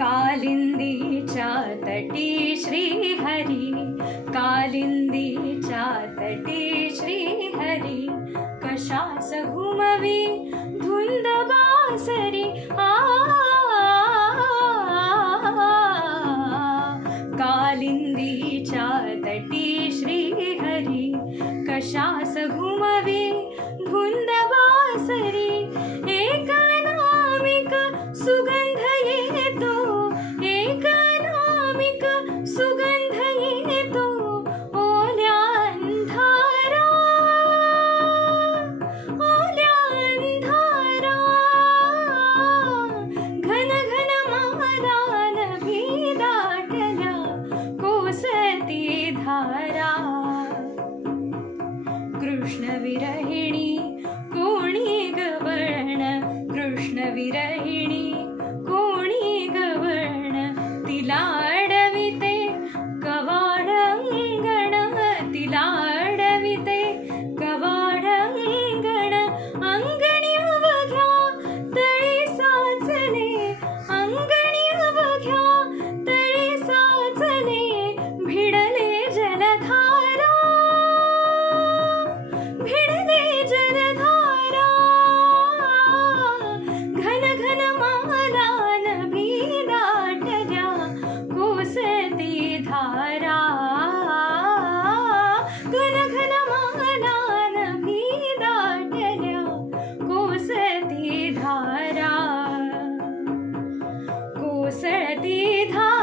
कालिन्दी चातटे श्रीहरि कालिन्दी चातटे श्रीहरि, कशास घुमवी धुंद धुन्दबासरि, आ कालिन्दी चातटे श्रीहरि, कशास घुमवी विरहिणी कोणी गवर्ण कृष्ण विरहिणी। धारा कोसळती धारा